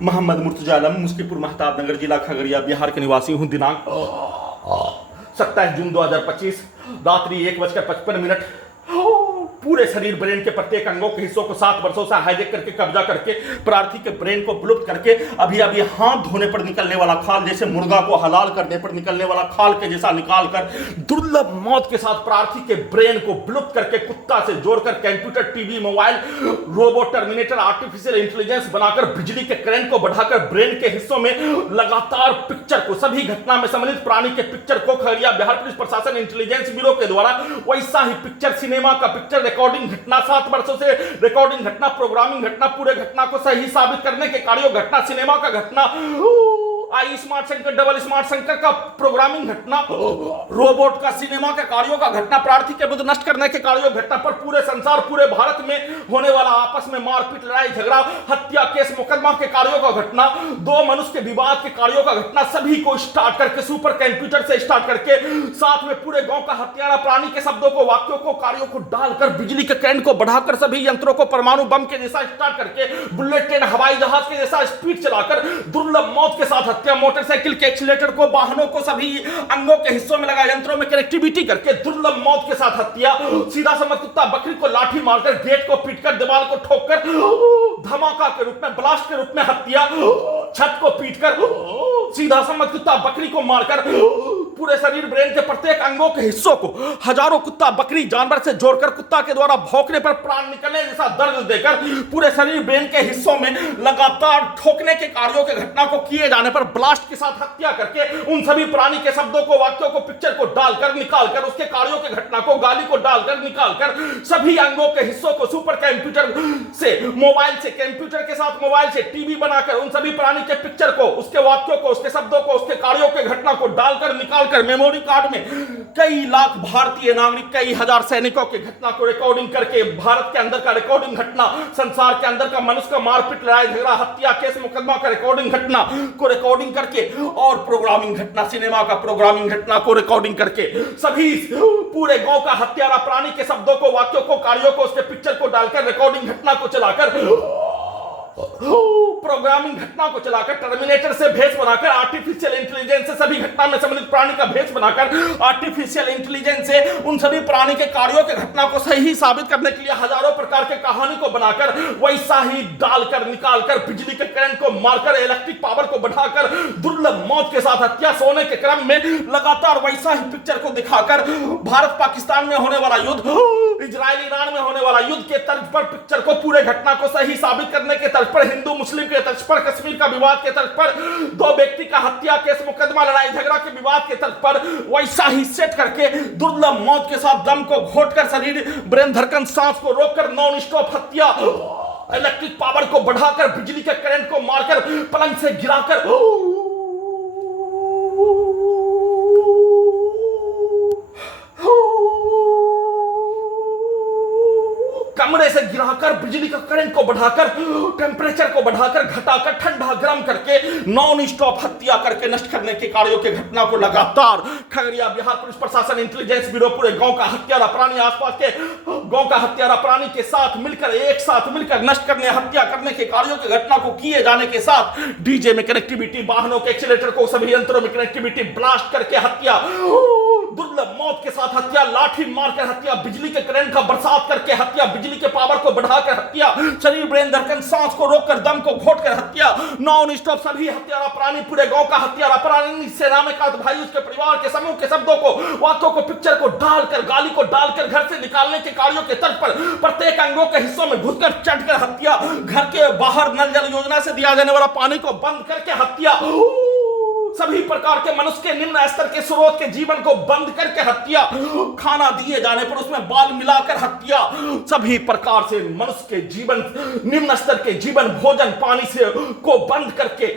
मोहम्मद मुर्तजा आलम, मुस्कीपुर महताब नगर, जिला खगड़िया, बिहार के निवासी हूं। दिनांक 27 जून 2025, रात्रि 1:55। पूरे शरीर ब्रेन के प्रत्येक अंगों के हिस्सों को 7 वर्षों से हाईजैक करके कब्जा करके प्रार्थी के ब्रेन को विलुप्त करके अभी अभी हाथ धोने पर निकलने वाला खाल, जैसे मुर्गा को हलाल करने पर निकलने वाला खाल के जैसा निकालकर दुर्लभ मौत के साथ प्रार्थी के ब्रेन को विलुप्त करके कुत्ता से जोड़कर computer, TV, mobile, robot, terminator, artificial intelligence बनाकर बिजली के करंट को बढ़ाकर ब्रेन के हिस्सों में लगातार पिक्चर को, सभी घटना में सम्मिलित प्राणी के पिक्चर को खगड़िया बिहार पुलिस प्रशासन इंटेलिजेंस ब्यूरो के द्वारा वैसा ही पिक्चर, सिनेमा का पिक्चर, रिकॉर्डिंग घटना, 7 वर्षों से रिकॉर्डिंग घटना, प्रोग्रामिंग घटना, पूरे घटना को सही साबित करने के कार्यों घटना, सिनेमा का घटना, I smart centre, double smart centre का प्रोग्रामिंग घटना, रोबोट का, सिनेमा के कार्यों का घटना, प्रार्थी के विरुद्ध नष्ट करने के कार्यों घटना पर पूरे संसार, पूरे भारत में होने वाला आपस में मारपीट, लड़ाई झगड़ा, हत्या केस, मुकदमा के कार्यों का घटना, दो मनुष्य के विवाद के कार्यों का घटना, सभी को स्टार्ट करके सुपर कंप्यूटर से स्टार्ट करके साथ में पूरे गांव का हत्यारा प्राणी के शब्दों को, वाक्यों को, कार्यों को डालकर बिजली के करंट को बढ़ाकर सभी यंत्रों को परमाणु बम के जैसा स्टार्ट करके बुलेट ट्रेन, हवाई जहाज के जैसा स्पीड चलाकर दुर्लभ मौत के साथ हत्या, मोटरसाइकिल के एक्सीलेटर को, वाहनों को, सभी अंगों के हिस्सों में लगा यंत्रों में कनेक्टिविटी करके दुर्लभ मौत के साथ हत्या, सीधा समझ कुत्ता बकरी को लाठी मारकर, गेट को पीटकर, दीवार को ठोककर, धमाका के रूप में, ब्लास्ट के रूप में हत्या, छत को पीटकर, सीधा समझ कुत्ता बकरी को मारकर पूरे शरीर, ब्रेन के प्रत्येक अंगों के हिस्सों को हजारों कुत्ता बकरी जानवर से जोड़कर कुत्ता के द्वारा भौंकने पर प्राण निकलने जैसा दर्द देकर पूरे शरीर, ब्रेन के हिस्सों में लगातार ठोकने के कार्यों के घटना को किए जाने पर ब्लास्ट के साथ हत्या करके उन सभी प्राणी के शब्दों को, वाक्यों को, पिक्चर को डालकर निकालकर, उसके कार्यों के घटना को, गाली को डालकर निकालकर सभी अंगों के हिस्सों को सुपर कंप्यूटर से, मोबाइल से, कंप्यूटर के साथ मोबाइल से टीवी बनाकर उन सभी प्राणी के पिक्चर को, उसके वाक्यों को, उसके शब्दों को, उसके कार्यों के घटना को डालकर निकालकर मेमोरी कार्ड में कई लाख भारतीय नागरिक, कई हजार सैनिकों की घटना को रिकॉर्डिंग करके, भारत के अंदर का रिकॉर्डिंग घटना, संसार के अंदर का मनुष्य का मारपीट, लड़ाई झगड़ा, हत्या केस, मुकदमा का रिकॉर्डिंग घटना को रिकॉर्डिंग करके और प्रोग्रामिंग घटना, सिनेमा का प्रोग्रामिंग घटना को रिकॉर्डिंग करके सभी पूरे गांव का हत्यारा प्राणी के शब्दों को, वाक्यों को, कार्यों को, उसके पिक्चर को डालकर रिकॉर्डिंग घटना को चलाकर, प्रोग्रामिंग घटना को चलाकर, टर्मिनेटर से भेष बनाकर, आर्टिफिशियल इंटेलिजेंस से सभी घटना में सम्मिलित प्राणी का भेष बनाकर, आर्टिफिशियल इंटेलिजेंस से उन सभी प्राणी के कार्यों के घटना को सही साबित करने के लिए हजारों प्रकार के कहानी को बनाकर वैसा ही डालकर निकालकर बिजली के करंट को मारकर, इलेक्ट्रिक पावर को बढ़ाकर दुर्लभ मौत के साथ हत्या, सोने के क्रम में लगातार वैसा ही पिक्चर को दिखाकर भारत पाकिस्तान में होने वाला युद्ध, इजराइल ईरान में होने वाला युद्ध के तर्ज पर पिक्चर को, पूरे घटना को सही साबित करने के तर्ज पर, हिंदू मुस्लिम के तर्ज पर, कश्मीर का विवाद के तर्ज पर, दो व्यक्ति का हत्या केस, मुकदमा, लड़ाई झगड़ा के विवाद के तर्ज पर वैसा ही सेट करके दुर्लभ मौत के साथ दम को घोटकर, शरीर, ब्रेन धड़कन, सांस को रोककर नॉन स्टॉप हत्या, इलेक्ट्रिक पावर को बढ़ाकर, बिजली के करंट को मारकर, पलंग से गिराकर, कमरे से गिराकर, बिजली का करंट को बढ़ाकर, टेंपरेचर को बढ़ाकर, घटाकर, ठंडा गर्म करके नॉन स्टॉप हत्या करके नष्ट करने के कार्यों के घटना को लगातार खगड़िया बिहार पुलिस प्रशासन इंटेलिजेंस ब्यूरो पूरे गांव का हत्यारा प्राणी, आसपास के गांव का हत्यारा प्राणी के साथ मिलकर, एक साथ मिलकर नष्ट करने, हत्या करने के कार्यों की घटना को किए जाने के साथ डीजे में कनेक्टिविटी, वाहनों के एक्सीलेटर को, सभी यंत्रों में कनेक्टिविटी, ब्लास्ट करके हत्या, दुर्लभ मौत के साथ हत्या, लाठी मारकर हत्या, बिजली के करंट का बरसात करके हत्या, बिजली के पावर को बढ़ाकर हत्या, शरीर, ब्रेन, धड़कन, सांस को रोककर, दम को घोटकर हत्या, नॉन स्टॉप सभी हत्यारा प्राणी, पूरे गांव का हत्यारा प्राणी, सेना में का भाई, उसके परिवार के समूह के शब्दों को, वाक्यों को, पिक्चर को डालकर, गाली को डालकर, घर से निकालने के कार्यों के तर्ज पर प्रत्येक अंगों के हिस्सों में घुसकर, चढ़कर हत्या, घर के बाहर नल जल योजना से दिया जाने वाला पानी को बंद करके हत्या, सभी प्रकार के मनुष्य के निम्न स्तर के स्रोत के जीवन को बंद करके हत्या, खाना दिए जाने पर उसमें बाल मिलाकर हत्या, सभी प्रकार से मनुष्य के जीवन, निम्न स्तर के जीवन, भोजन, पानी से को बंद करके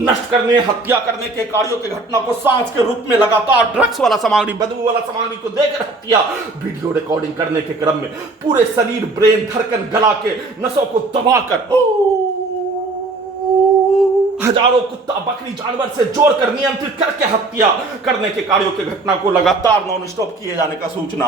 नष्ट करने, हत्या करने के कार्यों की घटना को सांस के रूप में लगातार ड्रग्स वाला सामग्री, बदबू वाला सामग्री को देकर हत्या, वीडियो रिकॉर्डिंग करने के क्रम में पूरे शरीर, ब्रेन, धड़कन, गला के नसों को दबाकर हजारों कुत्ता बकरी जानवर से जोड़कर नियंत्रित करके हत्या करने के कार्यों की घटना को लगातार नॉन स्टॉप किए जाने का सूचना